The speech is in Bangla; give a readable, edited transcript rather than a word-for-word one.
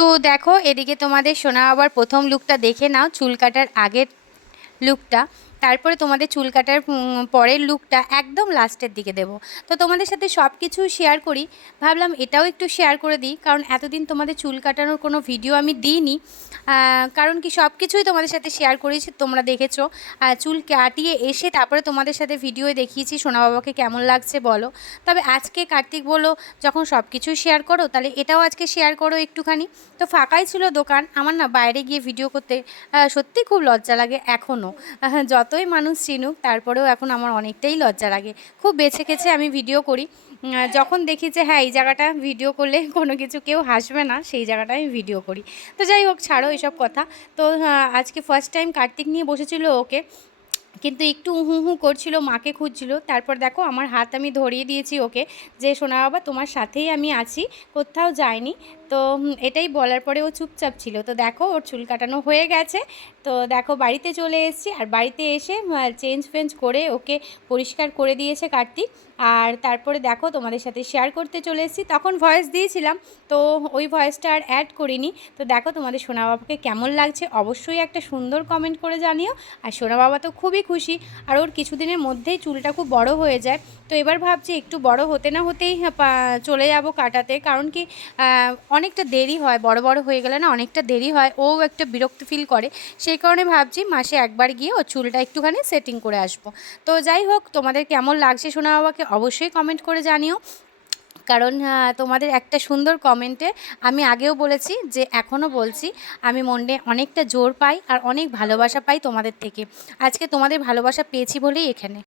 তো দেখো এদিকে তোমাদের সোনা আবার প্রথম লুকটা দেখে নাও, চুল কাটার আগের লুকটা। তারপরে তোমাদের চুল কাটার পরের লুকটা একদম লাস্টের দিকে দেব। তো তোমাদের সাথে সব কিছু শেয়ার করি, ভাবলাম এটাও একটু শেয়ার করে দিই, কারণ এতদিন তোমাদের চুল কাটানোর কোনো ভিডিও আমি দিইনি। কারণ কি সব কিছুই তোমাদের সাথে শেয়ার করেছি, তোমরা দেখেছো। চুল কাটিয়ে এসে তারপরে তোমাদের সাথে ভিডিওয়ে দেখিয়েছি সোনা বাবাকে কেমন লাগছে বলো। তবে আজকে কার্তিক বললো যখন সব কিছুই শেয়ার করো তাহলে এটাও আজকে শেয়ার করো একটুখানি। তো ফাঁকাই ছিল দোকান, আমার না বাইরে গিয়ে ভিডিও করতে সত্যি খুব লজ্জা লাগে এখনও। যতই মানুষ চিনুক তারপরেও এখন আমার অনেকটাই লজ্জা লাগে। খুব বেছে খেছে আমি ভিডিও করি। যখন দেখি যে হ্যাঁ এই জায়গাটা ভিডিও করলে কোনো কিছু কেউ হাসবে না, সেই জায়গাটা আমি ভিডিও করি। তো যাই হোক, ছাড়ো এসব কথা। তো আজকে ফার্স্ট টাইম কার্তিক নিয়ে বসেছিল ওকে, কিন্তু একটু উহু হু করছিল, মাকে খুঁজছিল। তারপর দেখো আমার হাত আমি ধরিয়ে দিয়েছি ওকে, যে সোনা বাবা তোমার সাথেই আমি আছি, কোথাও যাইনি। তো এটাই বলার পরে ও চুপচাপ ছিল। তো দেখো ওর চুল কাটানো হয়ে গেছে। তো দেখো বাড়িতে চলে এসেছি, আর বাড়িতে এসে চেঞ্জ ফেঞ্জ করে ওকে পরিষ্কার করে দিয়েছে কার্তিক। আর তারপরে দেখো তোমাদের সাথে শেয়ার করতে চলে এসেছি, তখন ভয়েস দিয়েছিলাম, তো ওই ভয়েসটা আর অ্যাড করিনি। তো দেখো তোমাদের সোনা বাবাকে কেমন লাগছে অবশ্যই একটা সুন্দর কমেন্ট করে জানিও। আর সোনা বাবা তো খুবই খুশি, আর ওর কিছুদিনের মধ্যেই চুলটা খুব বড় হয়ে যায়। তো এবার ভাবছি একটু বড় হতে না হতেই চলে যাব কাটাতে, কারণ কি অনেকটা দেরি হয়, বড় বড় হয়ে গেলে না অনেকটা দেরি হয়, ও একটা বিরক্ত ফিল করে। সেই কারণে ভাবছি মাসে একবার গিয়ে ওর চুলটা একটুখানি সেটিং করে আসবো। তো যাই হোক, তোমাদের কেমন লাগছে সোনা বাবাকে অবশ্যই কমেন্ট করে জানিও। কারণ তোমাদের একটা সুন্দর কমেন্টে আমি আগেও বলেছি, যে এখনও বলছি, আমি মনে অনেকটা জোর পাই আর অনেক ভালোবাসা পাই তোমাদের থেকে। আজকে তোমাদের ভালোবাসা পেয়েছি বলেই এখানে।